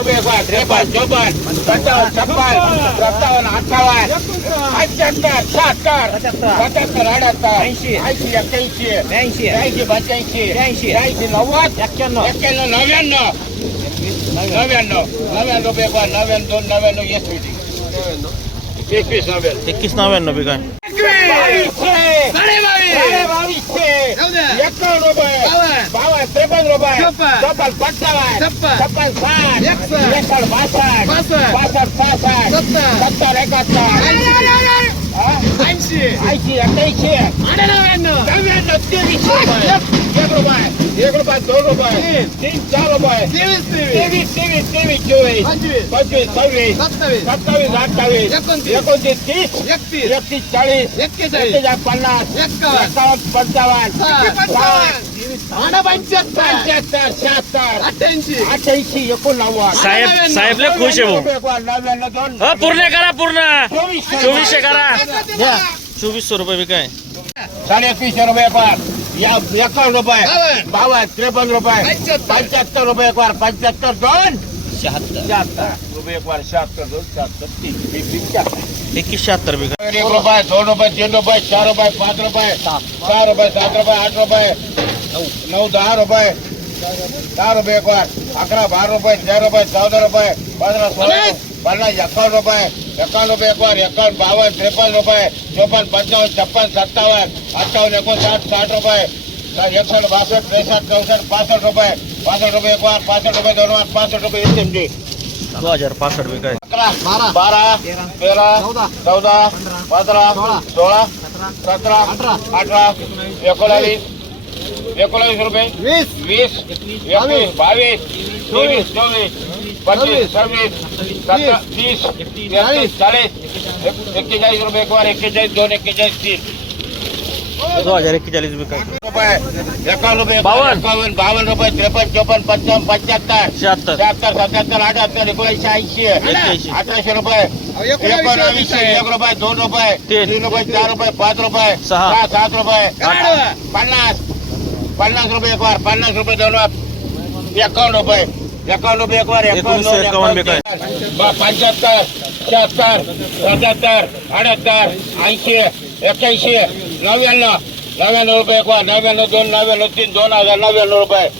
ચોબેસઠ ત્રેપન ચોપન પચાસ છપ્પન સત્તાવન અઠાવન પંચોતેર સત્તર પચોતેર અડતર એસી એસી એક્યાસી એસી એસી પંચ્યાસી એસી એકવીસ એકવીસ નવ્યાણું એકવીસ નવ્યાણું ભેગા છે. રૂપિયા એકાવન રૂપિયા. બાવન. ત્રેપન રૂપિયા. ચોપન. પંચાવન. છપ્પન. સાઠ. એકસઠ. બાસઠ. પાસઠ સત્તર. સત્તર એકાવન ऐंशी ऐंशी अठ्ठ्याऐंशी. नव्याण्णव. तेवीसशे रुपये. एक रुपये एक रुपये दोन रुपये तीन. चार रुपये. तेवीस तेवीस. तेवीस चोवीस. पंचवीस. सव्वीस. सत्तावीस. अठ्ठावीस. एकोणतीस. तीस. एकतीस. चाळीस. एक्केचाळीस. पन्नास. एकावन्न पंचावन्न. साहेब साहेब खुश आहे भाऊ. नव्याण्णव हो पूर्ण करा पूर्ण. चोवीसशे करा. चोवीसशे रुपये बी काय साडे एकवीसशे रुपये एक एकावन्न रुपये. बावन्न त्रेपन्न रुपये. पंच्याहत्तर. रुपये एक वार पंच्याहत्तर दोन. शहात्तर. शहात्तर. रुपये एक वार शहात्तर दोन शहात्तर तीन. एकवीस शहात्तर बी एक रुपये दोन रुपये तीन रुपये चार रुपये पाच रुपये सहा रुपये सात रुपये आठ रुपये नऊ दहा रुपये दहा रुपये एक वार अकरा बारा रुपये तेरा रुपये चौदा रुपये पंधरा सोळा पन्नास. एकावन्न रुपये एकावन्न रुपये एक वार एकावन्न बावन्न त्रेपन्न रुपये चोपन्न पंचावन्न छप्पन सत्तावन्न अठ्ठावन्न एकोणसाठ साठ रुपये। एकसष्ट बासष्ट त्रेसष्ट चौसष्ट पासष्ट रुपये। पासष्ट रुपये एक वार पासष्ट रुपये दोन वार पासष्ट रुपये एस एम दो हज़ार पासष्ट बी काय अकरा बारा तेरा चौदा पंधरा सोळा सतरा अठरा एकोणावीस एकोणावीस रुपये वीस वीस एकवीस बावीस तेवीस चोवीस पंचवीस सव्वीस सतरा तीस एकतीस चाळीस एक- एक्केचाळीस रुपये एक वार एक्केचाळीस दोन एक्केचाळीस तीस दो हज़ार एक्केचाळीस बी काय रुपये एकावन्न रुपये बावन्न. एकावन्न बावन्न रुपये त्रेपन्न चोपन्न पंचावन्न पंच्याहत्तर शहात्तर शहात्तर एकोणीसशे ऐंशी अठराशे रुपये एकोणावीसशे एक रुपये दोन रुपये तीन. रुपये चार रुपये पाच रुपये सहा. सहा सात रुपये पन्नास। पन्नास रुपये एक वार पन्नास रुपये दोन वार एकावन्न रुपये એકાવન એકવાર એકાવન એકાવન પંચોતેર છોતેર સત્યોતેર અડોતેર એંશી એક્યાસી નવ્યાણું નવ્યાણું રૂપિયા એકવાર નવ્યાણું દોન નવ્યાણું તીન દોન હજાર નવ્યાણું રૂપિયા.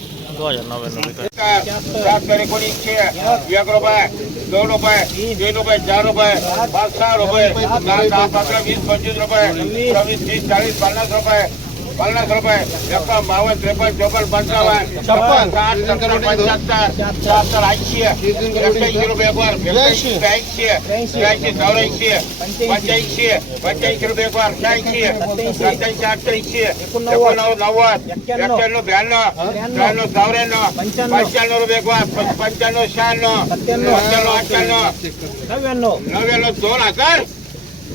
એક રૂપિયા દોઢ રૂપિયા બે રૂપિયા ચાર રૂપિયા પાંચ સાત રૂપિયા પંદર વીસ પચીસ રૂપિયા વીસ ત્રીસ ચાલીસ પચાસ રૂપિયા પચાસ રૂપિયા. એકમ બાવન ત્રેપન ચોપન પંચાવન. છપ્પન પંચોતેર એસી એસી રૂપિયા એકવાર. એસી ત્યાસી ચોરાસી પંચ્યાસી. પંચ્યાસી રૂપિયા એકવાર. અઠ્યાસી સત્યાસી. અઠ્યાસી એકોણવ નવ્વદ એક્યાણું બ્યાણું ત્રાણું ચોરાણું પંચાણું. રૂપિયા એકવાર. પંચાણું શહાણું પંચાણું અઠ્યાણું નવ્યાણું નવ્યાણું દોઢ હજાર.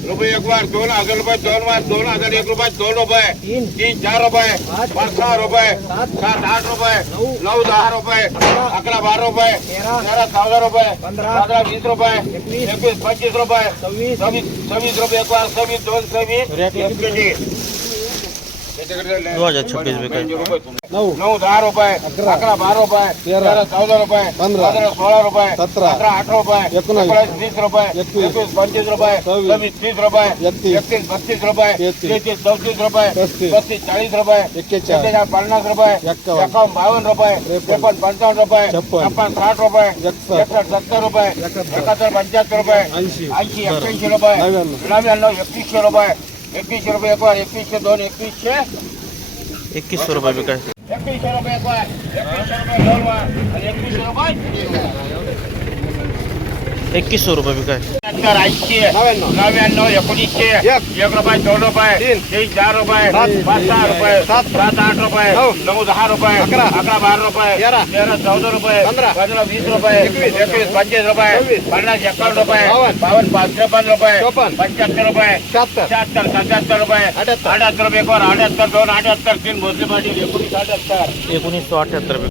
રૂપિયા એક વાર દોન આગળ ભાઈ દોન વાર દોન આગળ એક રૂપિયા દોન રૂપિયા તીન. ચાર રૂપિયા. પાંચ છ રૂપિયા. સાત. આઠ રૂપિયા. નવ. દહ રૂપિયા. અકડા બાર રૂપિયા. તેરા. ચૌદ રૂપિયા. પંદર. વીસ રૂપિયા. એકવીસ. પચીસ રૂપિયા. છવ્વીસ. છવ્વીસ રૂપિયા. એક વાર છવ્વીસ દોન છવ્વીસ. दो हज़ार छब्बीस काय नऊ दहा रुपये अकरा बारा रुपये तेरा चौदा रुपये पंधरा सोळा रुपये सतरा अठरा अठरा रुपये एकोणीस वीस रुपये एकवीस। पंचवीस रुपये सव्वीस तीस रुपये एकतीस। बत्तीस रुपये तेहतीस चौतीस रुपये पस्तीस चाळीस रुपये एक्केचाळीस पन्नास रुपये एकावन्न बावन्न रुपये त्रेपन्न पंचावन्न रुपये छप्पन। साठ रुपये एकसष्ट सत्तर रुपये एकाहत्तर। पंच्याहत्तर रुपये ऐंशी। एक्क्याऐंशी रुपये नव्याण्णव। रुपये એકવીસો રૂપિયા એકવાર એકવીસો દોન એકવીસ છે. એકવીસો રૂપિયા વિકાસ. એકવીસો રૂપિયા એકવાર એકવીસો રૂપિયા દોનવાર અને એકવીસો રૂપિયા એકવીસો રૂપિયા વિકાસ. ऐंशी नव्याण्णव. एकोणीसशे एक. रुपये दोन रुपये तीन. चार रुपये पाच सहा रुपये सात. आठ रुपये नऊ. दहा रुपये अकरा. अकरा बारा रुपये तेरा. चौदा रुपये पंधरा. वीस रुपये एकवीस. पंचवीस रुपये पन्नास एकावन्न रुपये बावन्न. पाच त्रेपन्न रुपये पंच्याहत्तर रुपये शहात्तर. सत्याहत्तर रुपये अठ्याहत्तर. रुपये एक अठ्याहत्तर दोन अठ्याहत्तर तीन भोसले पाटील एकोणीस अठ्याहत्तर. एकोणीसशे